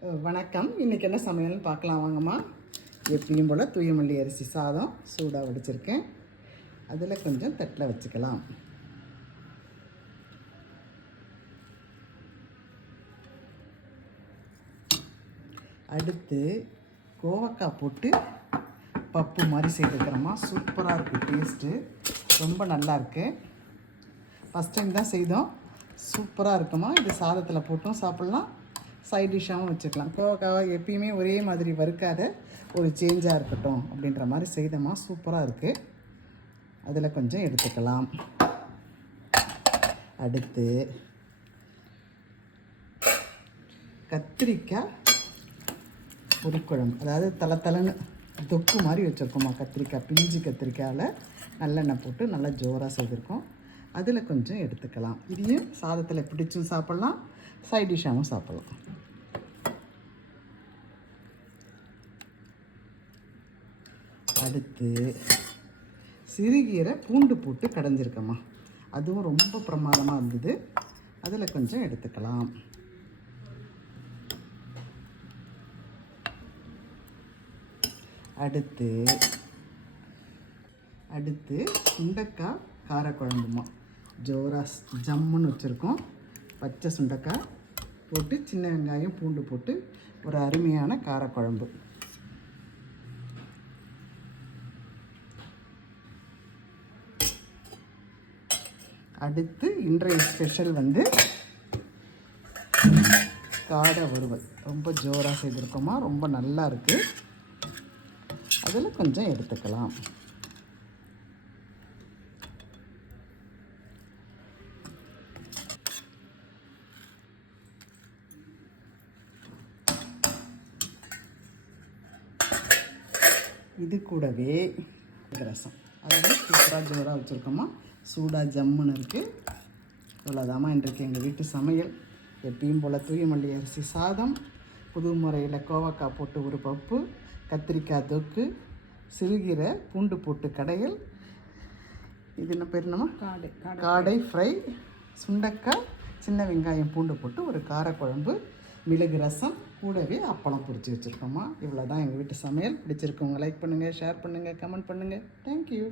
வணக்கம். இன்றைக்கி என்ன சமையல்னு பார்க்கலாம் வாங்கம்மா. எப்பயும் போல் தூயமல்லி அரிசி சாதம் சூடாக வடிச்சிருக்கேன். அதில் கொஞ்சம் தட்டில் வச்சுக்கலாம். அடுத்து கோவக்காய் போட்டு பப்பு மாதிரி செய்துக்கிறோமா. சூப்பராக இருக்குது, டேஸ்ட்டு ரொம்ப நல்லாயிருக்கு. ஃபஸ்ட் டைம் தான் செய்தோம். சூப்பராக இருக்குமா. இது சாதத்தில் போட்டும் சாப்பிட்லாம், சைட் டிஷ்ஷாகவும் வச்சுக்கலாம். கோவக்காவை எப்பயுமே ஒரே மாதிரி வறுக்காத, ஒரு சேஞ்சாக இருக்கட்டும் அப்படின்ற மாதிரி செய்தோமா. சூப்பராக இருக்குது. அதில் கொஞ்சம் எடுத்துக்கலாம். அடுத்து கத்திரிக்காய் பொரிக்குழம்பு, அதாவது தலை தொக்கு மாதிரி வச்சுருக்கோமா. கத்திரிக்காய், பிஞ்சு கத்திரிக்காயில் நல்லெண்ணெய் போட்டு நல்லா ஜோராக செய்திருக்கோம். அதில் கொஞ்சம் எடுத்துக்கலாம். இதையும் சாதத்தில் பிடிச்சும் சாப்பிட்லாம், சைட் டிஷ்ஷாகவும் சாப்பிட்லாம். அடுத்து சிறுகீரை பூண்டு போட்டு கடைஞ்சிருக்கம்மா. அதுவும் ரொம்ப பிரமாதமாக இருந்தது. அதில் கொஞ்சம் எடுத்துக்கலாம். அடுத்து சுண்டைக்காய் காரக்குழம்புமா. ஜம்முன்னு வச்சுருக்கோம். பச்சை சுண்டைக்காய் போட்டு சின்ன வெங்காயம் பூண்டு போட்டு ஒரு அருமையான காரக்குழம்பு. அடுத்து இன்றைய ஸ்பெஷல் காடை வறுவல். ரொம்ப ஜோராக செய்திருக்கோமா, ரொம்ப நல்லா இருக்குது. அதில் கொஞ்சம் எடுத்துக்கலாம். இது கூடவே ரசம், அதில் சூப்பராக ஜோராக வச்சுருக்கோமா. சூடாக ஜம்முன்னு இருக்குது. இவ்வளோதாம்மா இன்றைக்கு எங்கள் வீட்டு சமையல். எப்பயும் போல் தூயமல்லி அரிசி சாதம், புது முறையில் கோவக்காய் போட்டு ஒரு பப்பு, கத்திரிக்காய் தொக்கு, சிறுகீரை பூண்டு போட்டு கடையல், இது என்ன பேர் என்னம்மா, காடை ஃப்ரை, சுண்டைக்காய், சின்ன வெங்காயம் பூண்டு போட்டு ஒரு காரக்குழம்பு, மிளகு ரசம், கூடவே அப்பளம் பொரிச்சு வச்சுருக்கோம்மா. இவ்வளோ தான் எங்கள் வீட்டு சமையல். பிடிச்சிருக்கவங்க லைக் பண்ணுங்கள், ஷேர் பண்ணுங்கள், கமெண்ட் பண்ணுங்கள். தேங்க்யூ.